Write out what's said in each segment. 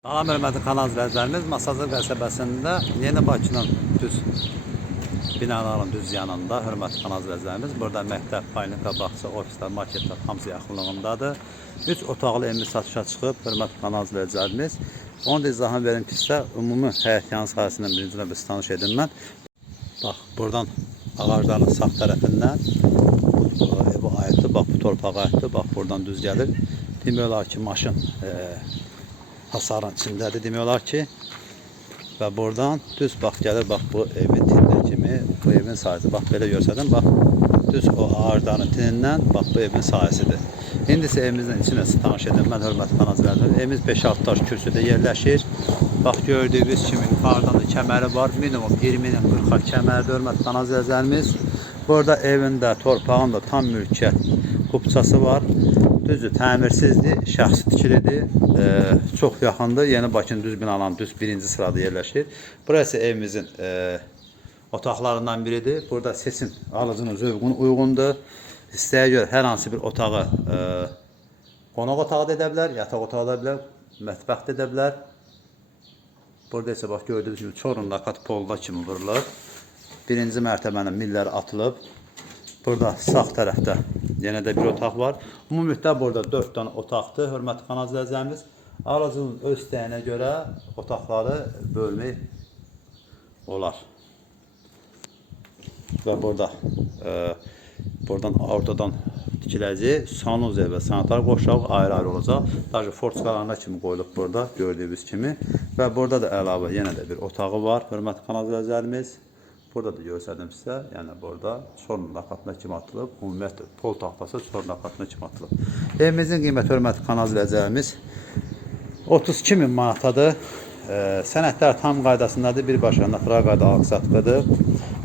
Salam hörmətli kanal izləyicilərimiz, Masazır qəsəbəsində Yeni Bakının düz binaların düz yanında hörmətli kanal izləyicilərimiz. Burada məktəb, klinika, bağça, ofislər, marketlər hamısı yaxınlığındadır. 3 otaqlı evimiz satışa çıxıb, hörmətli kanal izləyicilərimiz. Onun da izahını verim ki, sizə ümumi həyət yan sahəsindən birinci növbə tanış edim mən. Bax, buradan ağacların sağ tərəfindən evə aiddir. Bax, bu torpağa aiddir. Bax, buradan düz gəlir. Demək olar ki, maşın e, hasarın içindədir demək olar ki. Və buradan düz bax gəlir bax bu evin tininə kimi bu evin sahəsi. Bax belə göstərdim. Bax düz o ağacların tinindən bax bu evin sahəsidir. İndi isə evimizin içinə tanış edim mən hörmətli kanalçılarım. Evimiz 5-6 daş kürsüdə yerləşir. Bax gördüyünüz kimi yuxarıdan da kəməri var. Minimum 20-nin 40-a kəmərdir hörmətli kanalçılarımız. Burada evində, torpağında tam mülkiyyət qubçası var. Düzdür, təmirsizdir, şəxsi tikilidir. E, çox yaxındır. Yeni Bakının düz binaların düz birinci sırada yerləşir. Burası evimizin e, otaqlarından biridir. Burada seçim alıcının zövqünə uyğundur. İstəyə görə hər hansı bir otağı e, qonaq otağı da edə bilər, yataq otağı da bilər, mətbəx də edə bilər. Burada isə bax gördüyünüz kimi Çorun lakat polda kimi vurulur. Birinci mərtəbənin milləri atılıb. Burada sağ tərəfdə yenə də bir otaq var. Ümumiyyətlə burada 4 dənə otaqdır, hörmətli kanalcılarımız. Aracının öz istəyinə görə otaqları bölmək olar. Və burada e, buradan ortadan tikiləcək sanuz və sanitar qoşaq ayrı-ayrı olacaq. Daha forçkalarına kimi qoyulub burada gördüyünüz kimi və burada da əlavə yenə də bir otağı var, hörmətli kanalcılarımız. Burada da göstərdim sizə. Yəni burada sorun lakatına kimi atılıb. Ümumiyyətlə pol taxtası sorun lakatına kimi atılıb. Evimizin qiyməti hörmətli kanal izləyəcəyimiz 32 min manatadır. E, sənədlər tam qaydasındadır. Birbaşa natural qayda alqı-satqıdır.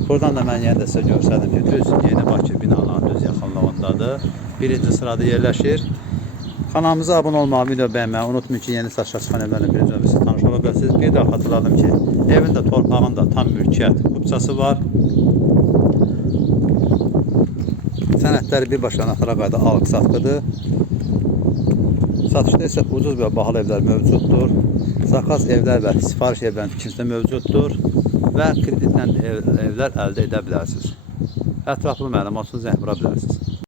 Buradan da mən yenə də sizə ki, düz Yeni Bakı binaların düz yaxınlığındadır. Birinci sırada yerləşir. Kanalımıza abunə olmağı, video bəyənməyi unutmayın ki, yeni saçlar çıxan evlərlə birinci növbəsi tanış ola bilərsiniz. Bir daha xatırladım ki, evin də torpağında tam mülkiyyət qubçası var. Sənədləri birbaşa natara qayda alıq-satqıdır. Satışda isə ucuz və bahalı evlər mövcuddur. Zakaz evlər və sifariş evlərin tikintisi mövcuddur və kreditlə ev, evlər əldə edə bilərsiniz. Ətraflı məlumat üçün zəng.